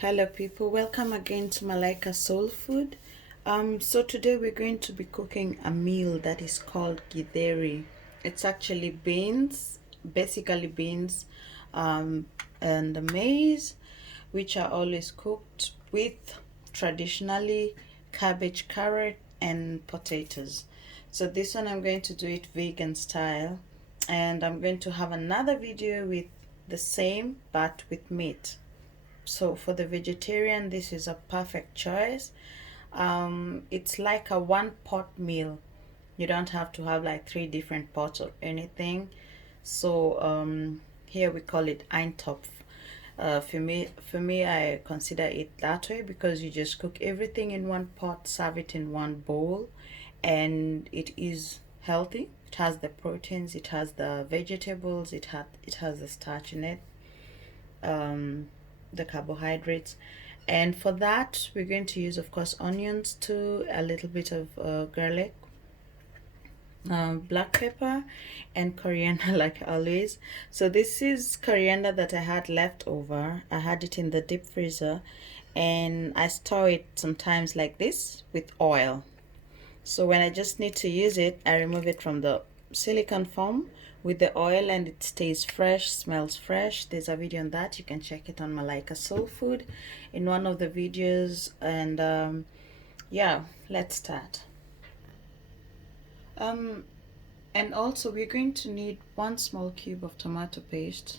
Hello people, welcome again to Malaika Soul Food. So today we're going to be cooking a meal that is called Githeri. It's actually beans, basically beans, um, and maize, which are always cooked with traditionally cabbage, carrot, and potatoes. So this one I'm going to do it vegan style, and I'm going to have another video with the same but with meat. So for the vegetarian, this is a perfect choice. It's like a one pot meal. You don't have to have like three different pots or anything. So here we call it eintopf. For me, I consider it that way because you just cook everything in one pot, serve it in one bowl, and it is healthy. It has the proteins, it has the vegetables, it has the starch in it. The carbohydrates, and for that we're going to use, of course, onions too, a little bit of garlic, black pepper, and coriander like always. So this is coriander that I had left over. I had it in the deep freezer, and I store it sometimes like this with oil. So when I just need to use it, I remove it from the silicone foam with the oil, and it stays fresh, smells fresh. There's a video on that. You can check it on Malaika Soul Food in one of the videos. And yeah, let's start. And also we're going to need 1 small cube of tomato paste.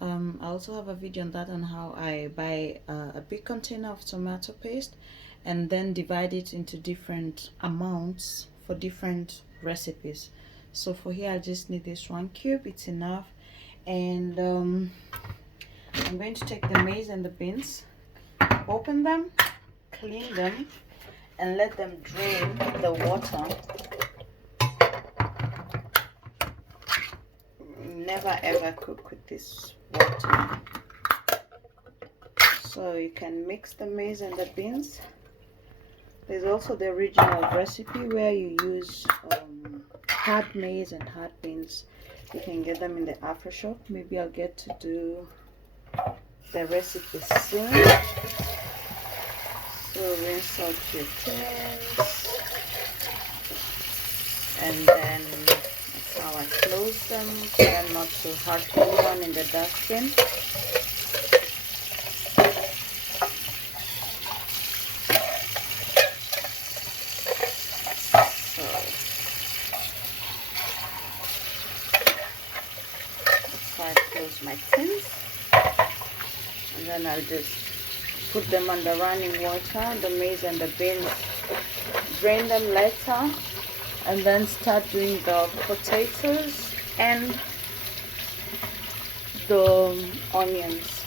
I also have a video on that, on how I buy a big container of tomato paste and then divide it into different amounts for different recipes. So for here I just need this 1 cube, it's enough. And I'm going to take the maize and the beans, open them, clean them, and let them drain the water. Never ever cook with this water. So you can mix the maize and the beans. There's also the original recipe where you use hard maize and hard beans. You can get them in the Afro shop. Maybe I'll get to do the recipe soon. So rinse out your tins, and then that's how I close them, so they're not so hard to put on in the dustbin. Close my tins, and then I'll just put them under running water, the maize and the beans, drain them later, and then start doing the potatoes and the onions.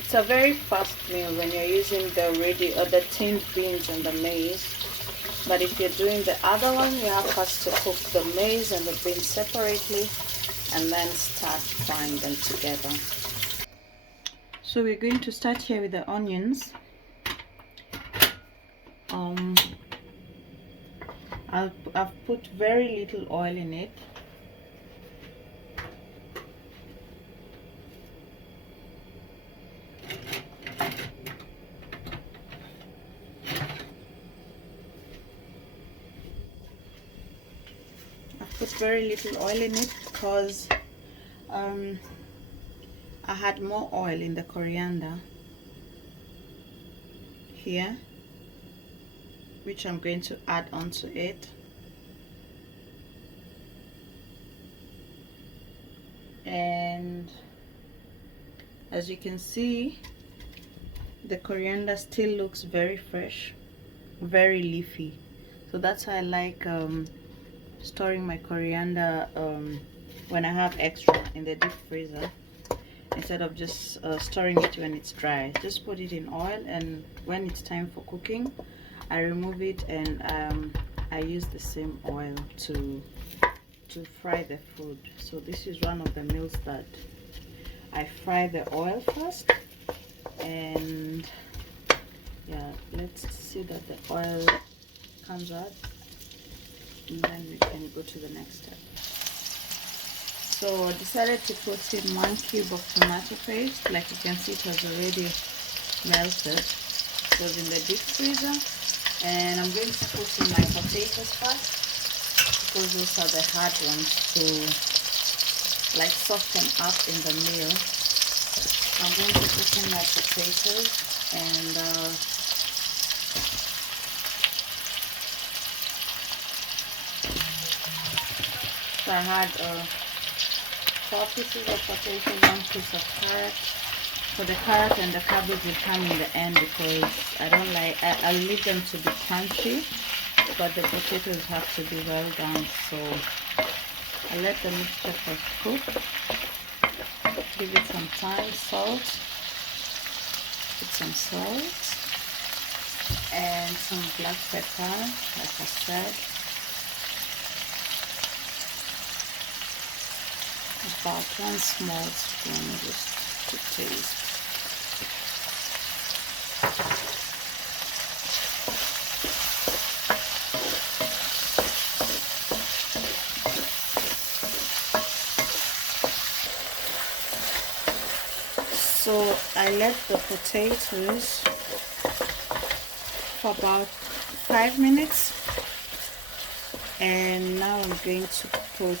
It's a very fast meal when you're using the ready or the tinned beans and the maize, but if you're doing the other one, you have first to cook the maize and the beans separately and then start frying them together. So we're going to start here with the onions. I've put very little oil in it. Put very little oil in it because I had more oil in the coriander here, which I'm going to add onto it. And as you can see, the coriander still looks very fresh, very leafy. So that's why I like storing my coriander when I have extra in the deep freezer, instead of just storing it when it's dry. Just put it in oil, and when it's time for cooking, I remove it, and I use the same oil to fry the food. So this is one of the meals that I fry the oil first, and yeah, let's see that the oil comes out, and then we can go to the next step. So I decided to put in 1 cube of tomato paste. Like you can see, it has already melted. It was in the deep freezer. And I'm going to put in my potatoes first, because those are the hard ones to like soften up in the meal. I'm going to put in my potatoes, and so I had 4 pieces of potatoes, 1 piece of carrot. So the carrot and the cabbage will come in the end, because I don't like, I'll leave them to be crunchy, but the potatoes have to be well done. So I'll let the mixture first cook, give it some time, salt, put some salt and some black pepper, like I said, about 1 small spoon just to taste. So I let the potatoes for about 5 minutes, and now I'm going to put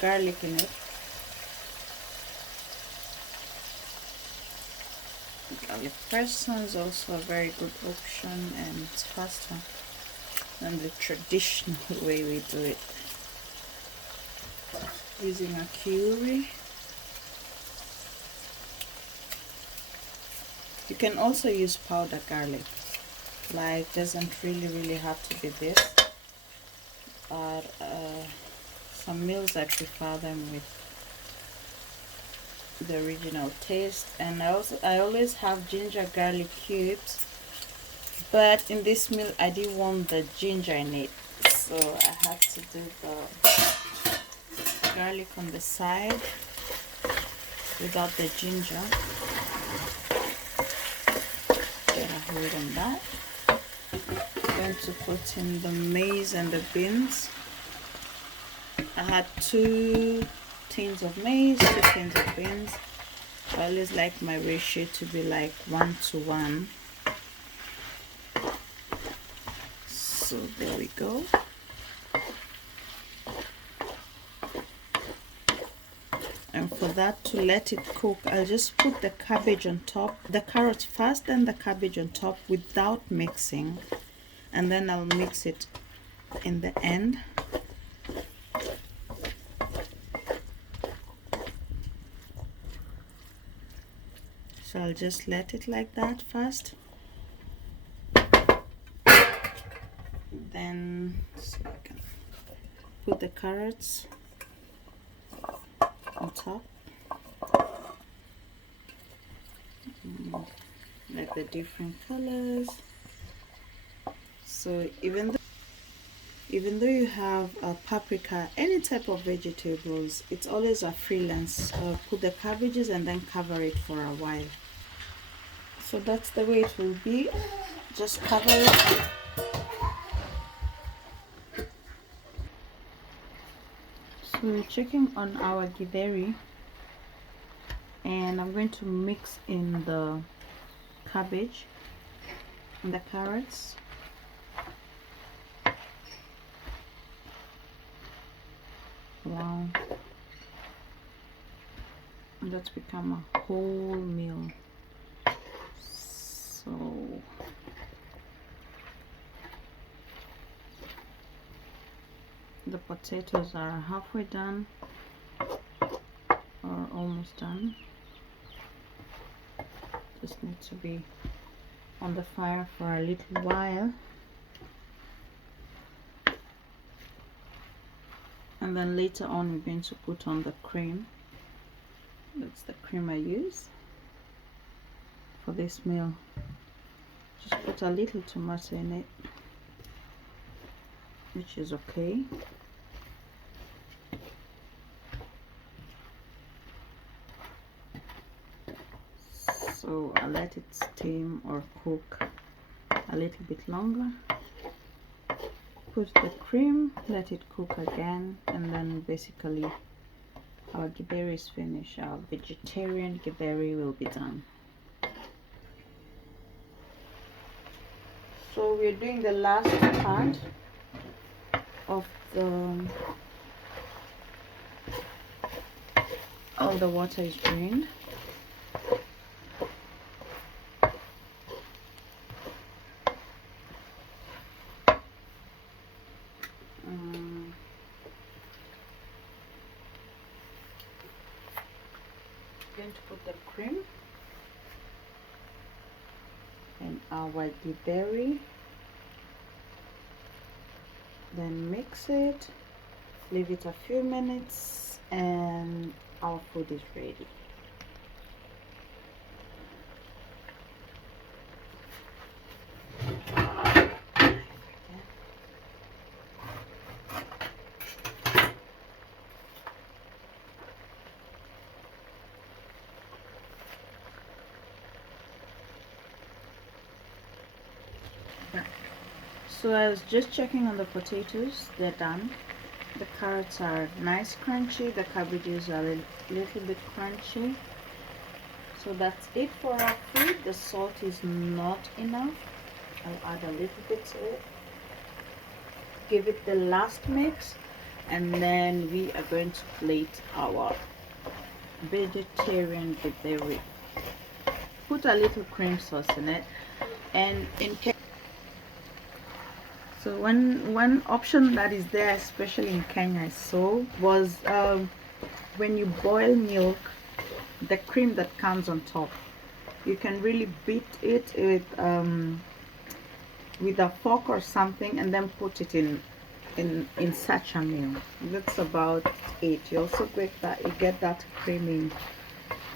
garlic in it. Garlic person is also a very good option, and it's faster than the traditional way we do it, using a curry. You can also use powder garlic, like doesn't really have to be this, but some meals I prefer them with the original taste. And I always have ginger garlic cubes, but in this meal I didn't want the ginger in it, so I had to do the garlic on the side without the ginger. Get a hold on that. I'm going to put in the maize and the beans. I had 2 tins of maize, 2 tins of beans. I always like my ratio to be like 1:1. So there we go. And for that to let it cook, I'll just put the cabbage on top, the carrots first, then the cabbage on top without mixing, and then I'll mix it in the end. So I'll just let it like that first, then so I can put the carrots on top, like the different colors. So even though you have a paprika, any type of vegetables, it's always a freelance. Put the cabbages and then cover it for a while. So that's the way it will be. Just cover it. So we're checking on our githeri, and I'm going to mix in the cabbage and the carrots. Wow, that's become a whole meal. So the potatoes are halfway done or almost done. Just need to be on the fire for a little while, and then later on we're going to put on the cream. That's the cream I use for this meal. Just put a little tomato in it, which is okay. So I let it steam or cook a little bit longer. put the cream, let it cook again, and then basically our githeri is finished. Our vegetarian githeri will be done. So we're doing the last part of all the water is drained. Going to put the cream and our githeri, then mix it, leave it a few minutes, and our food is ready. So I was just checking on the potatoes, they're done. The carrots are nice crunchy, the cabbages are a little bit crunchy. So that's it for our food. The salt is not enough. I'll add a little bit to it. Give it the last mix, and then we are going to plate our vegetarian githeri. Put a little cream sauce in it, and so one option that is there, especially in Kenya, I saw was when you boil milk, the cream that comes on top, you can really beat it with a fork or something, and then put it in such a meal. That's about it. You also get that creamy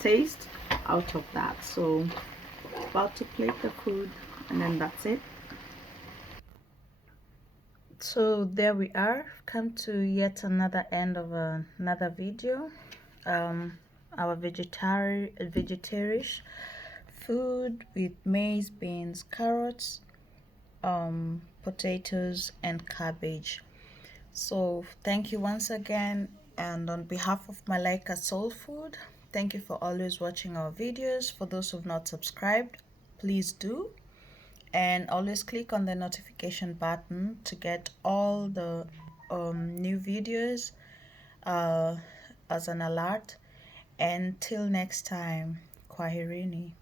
taste out of that. So about to plate the food, and then that's it. So there we are, come to yet another end of another video. Our vegetarian food with maize, beans, carrots, potatoes, and cabbage. So thank you once again, and on behalf of Malaika Soul Food, thank you for always watching our videos. For those who've not subscribed, please do, and always click on the notification button to get all the new videos as an alert. Until next time, kwaherini.